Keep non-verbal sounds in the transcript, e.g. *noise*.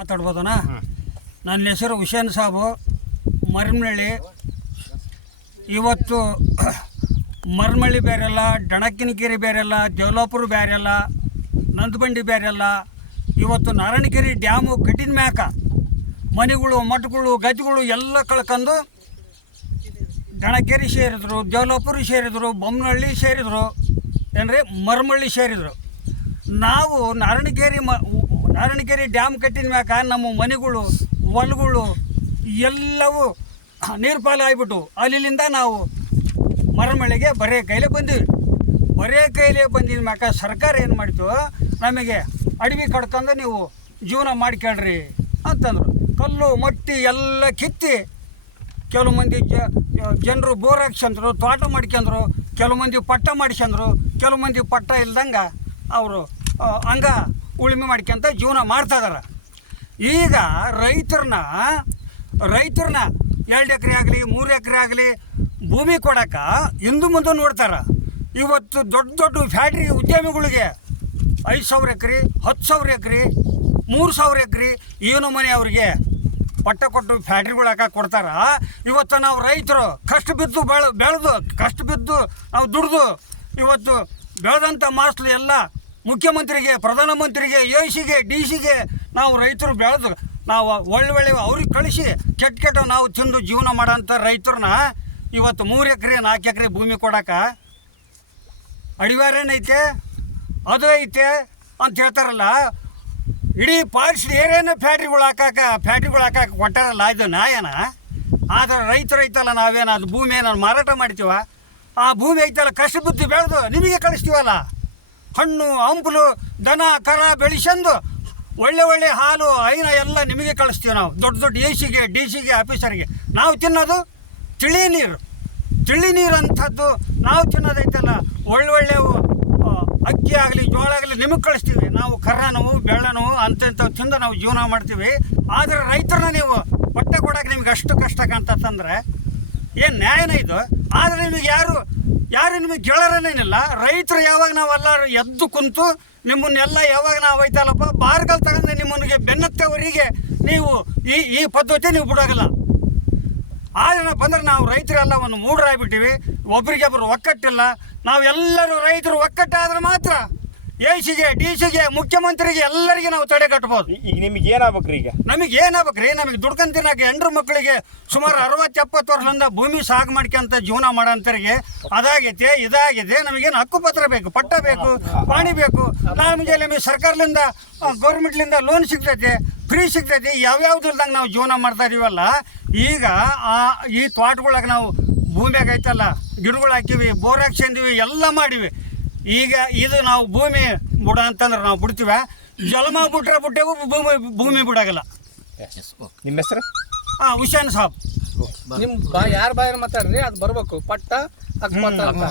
ಮಾತಾಡ್ಬೋದನಾ? ನನ್ನ ಹೆಸರು ಹುಷೇನ್ ಸಾಬು. ಮರಿಮಳ್ಳಿ. ಇವತ್ತು *clears throat* ಮರಿಮಳ್ಳಿ ಬೇರೆಲ್ಲ ಡಣಕಿನಗಿರಿ ಬೇರೆಲ್ಲ ದೇವಲಾಪುರ ಬೇರೆಲ್ಲ ನಂದಬಂಡಿ ಬೇರೆಲ್ಲ ಇವತ್ತು ನಾರಾಯಣಗಿರಿ ಡ್ಯಾಮು ಕಟ್ಟಿದ ಮ್ಯಾಕ ಮನೆಗಳು ಮಠಗಳು ಗದ್ದೆಗಳು ಎಲ್ಲ ಕಳ್ಕೊಂಡು ಡಣಕೇರಿ ಸೇರಿದ್ರು ದೇವಲಾಪುರ ಸೇರಿದ್ರು ಬೊಮ್ಮನಹಳ್ಳಿ ಸೇರಿದ್ರು. ಏನ್ರಿ? ಮರಮಳ್ಳಿ ಸೇರಿದ್ರು. ನಾವು ನಾರಾಯಣಗೇರಿ ಮ ನಾರಾಯಣಗೆರೆ ಡ್ಯಾಮ್ ಕಟ್ಟಿದ ಮ್ಯಾಕ ನಮ್ಮ ಮನೆಗಳು, ಹೊಲಗಳು ಎಲ್ಲವೂ ನೀರು ಪಾಲು ಆಗ್ಬಿಟ್ಟು ಅಲ್ಲಿಂದ ನಾವು ಮರಮಳೆಗೆ ಬರೇ ಕೈಲೇ ಬಂದಿವಿ. ಬರೇ ಕೈಲೇ ಬಂದಿದ ಮ್ಯಾಕ ಸರ್ಕಾರ ಏನು ಮಾಡಿತು? ನಮಗೆ ಅಡವಿ ಕಡ್ಕೊಂಡು ನೀವು ಜೀವನ ಮಾಡ್ಕೊಳ್ರಿ ಅಂತಂದರು. ಕಲ್ಲು, ಮಟ್ಟಿ ಎಲ್ಲ ಕಿತ್ತಿ ಕೆಲವು ಮಂದಿ ಜನರು ಬೋರ್ ಹಾಕ್ಸಂದ್ರು ತೋಟ ಮಾಡ್ಕೊಂಡ್ರು ಕೆಲವು ಮಂದಿ ಪಟ್ಟ ಮಾಡ್ಸಂದ್ರು ಕೆಲವು ಮಂದಿ ಪಟ್ಟ ಇಲ್ದಂಗೆ ಅವರು ಹಂಗ ಉಳುಮೆ ಮಾಡ್ಕೊಂತ ಜೀವನ ಮಾಡ್ತಾ ಇದಾರೆ. ಈಗ ರೈತರನ್ನ ರೈತರನ್ನ ಎರಡು ಎಕರೆ ಆಗಲಿ, ಮೂರು ಎಕರೆ ಆಗಲಿ ಭೂಮಿ ಕೊಡಕ್ಕೆ ಹಿಂದು ಮುಂದೆ ನೋಡ್ತಾರೆ. ಇವತ್ತು ದೊಡ್ಡ ದೊಡ್ಡ ಫ್ಯಾಕ್ಟ್ರಿ ಉದ್ಯಮಿಗಳಿಗೆ ಐದು ಸಾವಿರ ಎಕರೆ, ಹತ್ತು ಸಾವಿರ ಎಕರೆ, ಮೂರು ಸಾವಿರ ಎಕರೆ ಏನು ಮನೆ ಅವರಿಗೆ ಪಟ್ಟ ಕೊಟ್ಟು ಫ್ಯಾಕ್ಟ್ರಿಗಳು ಹಾಕ ಕೊಡ್ತಾರ. ಇವತ್ತು ನಾವು ರೈತರು ಕಷ್ಟ ಬಿದ್ದು ಬೆಳೆ, ಬೆಳೆದು, ಕಷ್ಟ ಬಿದ್ದು ನಾವು ದುಡ್ದು ಇವತ್ತು ಬೆಳೆದಂಥ ಮಾಸ್ಲು ಎಲ್ಲ ಮುಖ್ಯಮಂತ್ರಿಗೆ, ಪ್ರಧಾನಮಂತ್ರಿಗೆ, ಎ ಸಿಗೆ, ಡಿ ಸಿಗೆ ನಾವು ರೈತರು ಬೆಳೆದು, ನಾವು ಒಳ್ಳೆ ಒಳ್ಳೆ ಅವ್ರಿಗೆ ಕಳಿಸಿ, ಕೆಟ್ಟ ಕೆಟ್ಟ ನಾವು ತಿಂದು ಜೀವನ ಮಾಡೋಂಥ ರೈತರನ್ನ ಇವತ್ತು ಮೂರು ಎಕರೆ, ನಾಲ್ಕು ಎಕರೆ ಭೂಮಿ ಕೊಡೋಕೆ ಅಡಿವಾರೇನೈತೆ ಅದು ಐತೆ ಅಂತ ಹೇಳ್ತಾರಲ್ಲ, ಇಡೀ ಫಾರೆಸ್ಟ್ ಏರಿಯಾನ ಫ್ಯಾಕ್ಟ್ರಿಗಳು ಹಾಕಾಕ ಫ್ಯಾಕ್ಟ್ರಿಗಳು ಹಾಕಾಕ ಕೊಟ್ಟಾರಲ್ಲ, ಇದು ನಾಯನ ಆದರೆ ರೈತರು ಐತಲ್ಲ ನಾವೇನು, ಅದು ಭೂಮಿ ಏನಾದ್ರು ಮಾರಾಟ ಮಾಡ್ತೀವ? ಆ ಭೂಮಿ ಐತಲ್ಲ, ಕಷ್ಟ ಬುದ್ಧಿ ಬೆಳೆದು ನಿಮಗೆ ಕಳಿಸ್ತೀವಲ್ಲ? ಹಣ್ಣು, ಹಂಪಲು, ದನ, ಕರ ಬೆಳೆಸಂದು ಒಳ್ಳೆ ಒಳ್ಳೆ ಹಾಲು, ಐನ ಎಲ್ಲ ನಿಮಗೆ ಕಳಿಸ್ತೀವಿ ನಾವು. ದೊಡ್ಡ ದೊಡ್ಡ ಎ ಸಿಗೆ ಡಿ ಸಿಗೆ ಆಫೀಸರ್ಗೆ. ನಾವು ತಿನ್ನೋದು ತಿಳಿ ನೀರು. ತಿಳಿ ನೀರು ಅಂಥದ್ದು ನಾವು ತಿನ್ನೋದೈತಲ್ಲ, ಒಳ್ಳೆ ಒಳ್ಳೆ ಅಕ್ಕಿ ಆಗಲಿ, ಜೋಳ ಆಗಲಿ ನಿಮಗೆ ಕಳಿಸ್ತೀವಿ. ನಾವು ಕರ್ರನವು ಬೆಳ್ಳನವು ಇಂಥವು ತಿಂದು ನಾವು ಜೀವನ ಮಾಡ್ತೀವಿ. ಆದರೆ ರೈತರನ್ನ ನೀವು ಹೊಟ್ಟೆ ಕೊಡೋಕೆ ನಿಮ್ಗೆ ಅಷ್ಟು ಕಷ್ಟ ಕಾಣ್ತಂದ್ರೆ ಏನು ನ್ಯಾಯನ ಇದು? ಆದರೆ ನಿಮಗೆ ಯಾರು ಯಾರು ನಿಮಗೆ ಗೆಳರನೇನಿಲ್ಲ? ರೈತರು ಯಾವಾಗ ನಾವೆಲ್ಲ ಎದ್ದು ಕುಂತು ನಿಮ್ಮನ್ನೆಲ್ಲ ಯಾವಾಗ ನಾವು ಐತಲ್ಲಪ್ಪ ಬಾರ್ಗಲ್ ತಗೊಂಡು ನಿಮ್ಮನಿಗೆ ಬೆನ್ನತ್ತವರಿಗೆ ನೀವು ಈ ಈ ಪದ್ಧತಿ ನೀವು ಬಿಡೋಗಲ್ಲ ಆದರೆ ಬಂದ್ರೆ ನಾವು ರೈತರೆಲ್ಲ ಒಂದು ಮೂಢರಾಗ್ಬಿಟ್ಟಿವಿ ಒಬ್ರಿಗೊಬ್ರು ಒಕ್ಕಟ್ಟಿಲ್ಲ. ನಾವೆಲ್ಲರೂ ರೈತರು ಒಕ್ಕಟ್ಟಾದ್ರೆ ಮಾತ್ರ ಎ ಸಿಗೆ ಡಿ ಸಿಗೆ ಮುಖ್ಯಮಂತ್ರಿಗೆ ಎಲ್ಲರಿಗೆ ನಾವು ತಡೆ ಕಟ್ಬೋದು. ಈ- ಈಗ ನಿಮ್ಗೆ ಏನಾಗ್ಬೇಕ್ರಿ ಈಗ? ನಮಗೆ ಏನಾಗ್ಬೇಕ್ರಿ? ನಮಗೆ ದುಡ್ಕೊಂಡ್ ತಿನ್ನಕ್ಕೆ ಹೆಂಡ್ರು ಮಕ್ಕಳಿಗೆ ಸುಮಾರು ಅರವತ್ತು ಎಪ್ಪತ್ತು ವರ್ಷದಿಂದ ಭೂಮಿ ಸಾಗ್ ಮಾಡ್ಕೊಂತ ಜೀವನ ಮಾಡಂತರಿಗೆ ಅದಾಗೈತೆ ಇದಾಗಿದೆ ನಮಗೇನು ಹಕ್ಕುಪತ್ರ ಬೇಕು ಪಟ್ಟ ಬೇಕು ಪಾಣಿ ಬೇಕು. ನಮಗೆ ನಮಗೆ ಸರ್ಕಾರದಿಂದ ಗೌರ್ಮೆಂಟ್ಲಿಂದ ಲೋನ್ ಸಿಗ್ತೈತೆ ಫ್ರೀ ಸಿಗ್ತೈತಿ. ಯಾವ್ಯಾವ್ದು ಇಲ್ದಂಗೆ ನಾವು ಜೀವನ ಮಾಡ್ತಾ ಇದೀವಲ್ಲ ಈಗ ಆ ಈ ತೋಟಗಳಾಗ ನಾವು ಭೂಮಿಯಾಗ ಐತಲ್ಲ ಗಿಡಗಳು ಹಾಕಿವಿ ಬೋರ್ ಹಾಕ್ಸ್ಕೊಂಡಿವಿ ಎಲ್ಲ ಮಾಡಿವಿ. ಈಗ ಇದು ನಾವು ಭೂಮಿ ಬುಡ ಅಂತಂದ್ರೆ ನಾವು ಬಿಡ್ತೀವ. ಜಲಮ ಬಿಟ್ರೆ ಬಿಟ್ಟೆವು ಭೂಮಿ ಭೂಮಿ ಬಿಡಾಗಲ್ಲ. ನಿಮ್ಮ ಹೆಸರು? ಹಾಂ ಹುಷಾನ್ ಸಾಬ್. ನಿಮ್ ಬಾ ಯಾರ ಬಾಯಲ್ಲಿ ಮಾತಾಡ್ರಿ? ಅದು ಬರ್ಬೇಕು. ಪಟ್ಟ ಅಕ್ಪತ್ತ ಅಂತ.